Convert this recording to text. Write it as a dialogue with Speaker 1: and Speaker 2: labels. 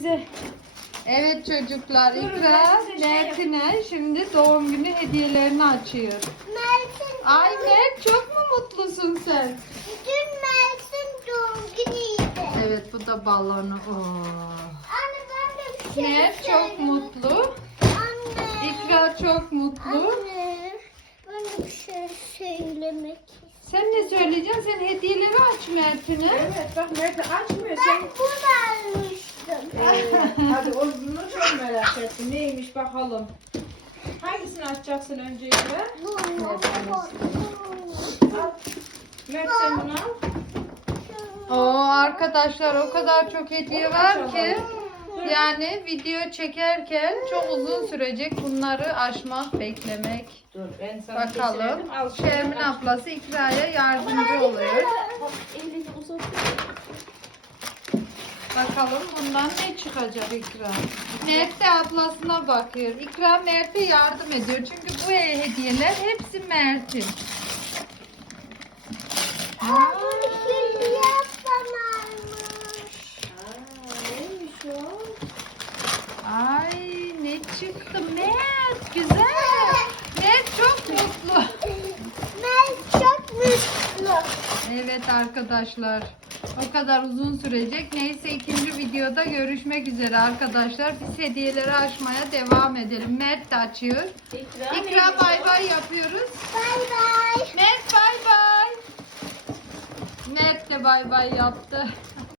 Speaker 1: Evet çocuklar, İkra Mert'ine şimdi doğum günü hediyelerini açıyor. Ay Mert, çok mu mutlusun sen?
Speaker 2: Dün Mert'in doğum günüydü.
Speaker 1: Evet, bu da balonu. Oo.
Speaker 2: Anne ben de bir şey
Speaker 1: Mert çok mutlu.
Speaker 2: Anne.
Speaker 1: İkra çok mutlu.
Speaker 2: Anne. Ben de bir şey söylemek istiyorum.
Speaker 1: Sen ne söyleyeceksin? Sen hediyeleri aç Mert'ine.
Speaker 3: Evet bak Mert'e açmıyor
Speaker 2: Ben
Speaker 3: sen.
Speaker 2: bunu almıştım.
Speaker 3: Hadi onu çok merak ettim. Neymiş bakalım. Hangisini açacaksın öncelikle?
Speaker 2: Bunu.
Speaker 3: Al. Mert sen bunu al.
Speaker 1: Oo arkadaşlar, o kadar çok hediye var ki. Yani video çekerken çok uzun sürecek bunları açmak, beklemek.
Speaker 3: Dur ben sana
Speaker 1: Bakalım.
Speaker 3: geçirelim. Al şunu
Speaker 1: Şermin
Speaker 3: aç.
Speaker 1: ablası İkra'ya yardımcı oluyor.
Speaker 3: Elini uzat.
Speaker 1: Bakalım bundan ne çıkacak İkra. Mert de ablasına bakıyor. İkra Mert'e yardım ediyor. Çünkü bu hediyeler hepsi Mert'in.
Speaker 2: Hediye yapmamış.
Speaker 3: Neymiş o?
Speaker 1: Ay ne çıktı Mert, güzel. Mert çok mutlu.
Speaker 2: Mert çok mutlu.
Speaker 1: Evet arkadaşlar, o kadar uzun sürecek. Neyse ikinci videoda görüşmek üzere arkadaşlar. Biz hediyeleri açmaya devam edelim. Mert de açıyor. İkra bay bay yapıyoruz.
Speaker 2: Bay bay.
Speaker 1: Mert bay bay. Mert de bay bay yaptı.